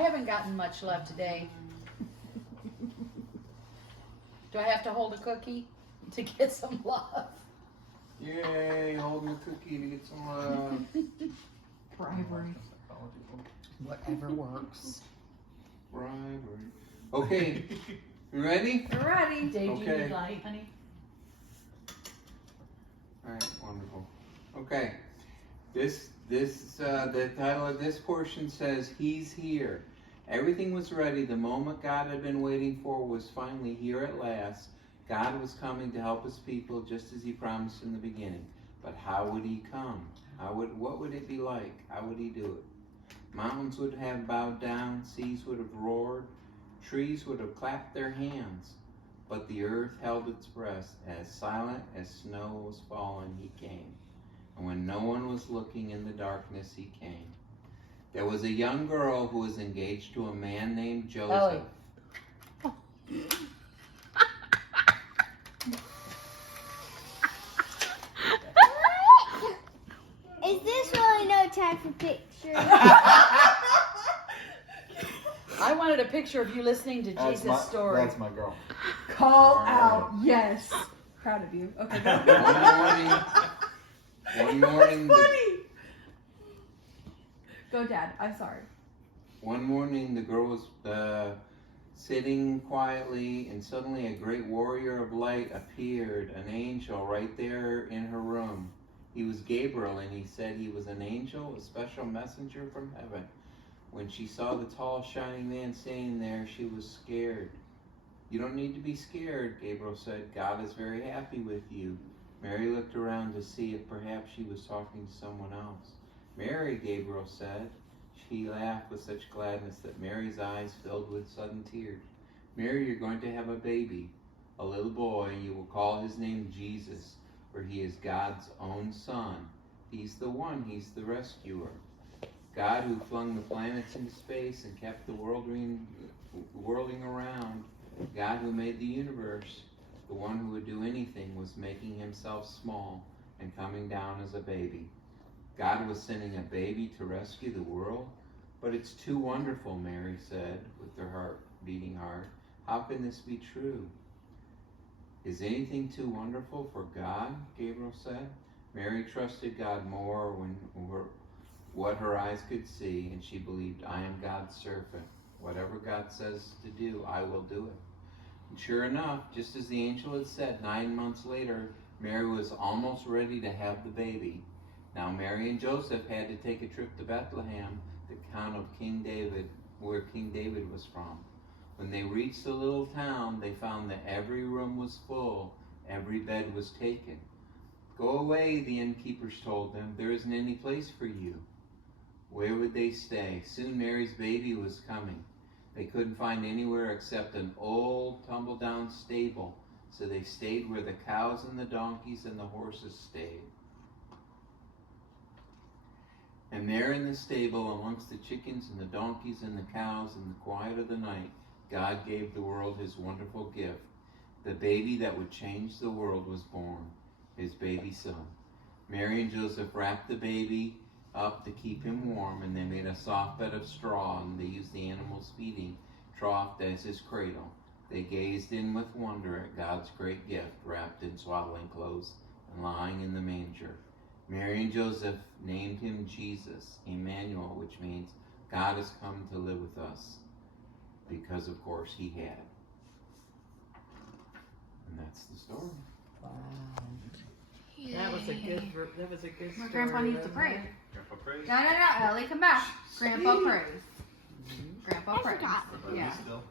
haven't gotten much love today. Do I have to hold a cookie to get some love? Yay, holding a cookie to get some love. Bribery. Whatever works. Bribery. Okay, you ready? We're ready. Dave, do you Okay. need light, honey? Alright, wonderful. Okay. The title of this portion says, He's here. Everything was ready. The moment God had been waiting for was finally here at last. God was coming to help his people just as he promised in the beginning. But how would he come? What would it be like? How would he do it? Mountains would have bowed down, seas would have roared, trees would have clapped their hands. But the earth held its breath. As silent as snow was falling, he came. And when no one was looking in the darkness, he came. There was a young girl who was engaged to a man named Joseph. Is this really no time for pictures? I wanted a picture of you listening to Jesus' story. That's my girl. Call out. Yes. Proud of you. Okay, go. One morning, That's funny. Go, Dad. I'm sorry. One morning, the girl was sitting quietly, and suddenly a great warrior of light appeared, an angel right there in her room. He was Gabriel, and he said he was an angel, a special messenger from heaven. When she saw the tall, shining man standing there, she was scared. You don't need to be scared, Gabriel said. God is very happy with you. Mary looked around to see if perhaps she was talking to someone else. Mary, Gabriel said. She laughed with such gladness that Mary's eyes filled with sudden tears. Mary, you're going to have a baby, a little boy, and you will call his name Jesus, for he is God's own son. He's the one, he's the rescuer. God who flung the planets into space and kept the world whirling around, God who made the universe, the one who would do anything, was making himself small and coming down as a baby. God was sending a baby to rescue the world? But it's too wonderful, Mary said, with her beating heart. How can this be true? Is anything too wonderful for God? Gabriel said. Mary trusted God more what her eyes could see, and she believed, I am God's servant. Whatever God says to do, I will do it. And sure enough, just as the angel had said, 9 months later, Mary was almost ready to have the baby. Now Mary and Joseph had to take a trip to Bethlehem, the town of King David, where King David was from. When they reached the little town, they found that every room was full, every bed was taken. Go away, the innkeepers told them. There isn't any place for you. Where would they stay? Soon Mary's baby was coming. They couldn't find anywhere except an old, tumble-down stable, so they stayed where the cows and the donkeys and the horses stayed. And there in the stable, amongst the chickens and the donkeys and the cows, in the quiet of the night, God gave the world his wonderful gift. The baby that would change the world was born, his baby son. Mary and Joseph wrapped the baby up to keep him warm, and they made a soft bed of straw, and they used the animal's feeding trough as his cradle. They gazed in with wonder at God's great gift, wrapped in swaddling clothes and lying in the manger. Mary and Joseph named him Jesus, Emmanuel, which means God has come to live with us, because of course he had. And that's the story. Wow. That was a good story. My grandpa needs to pray. Grandpa praise. No, Ellie, come back. Grandpa prays. Grandpa I prays. forgot. Yeah. Still.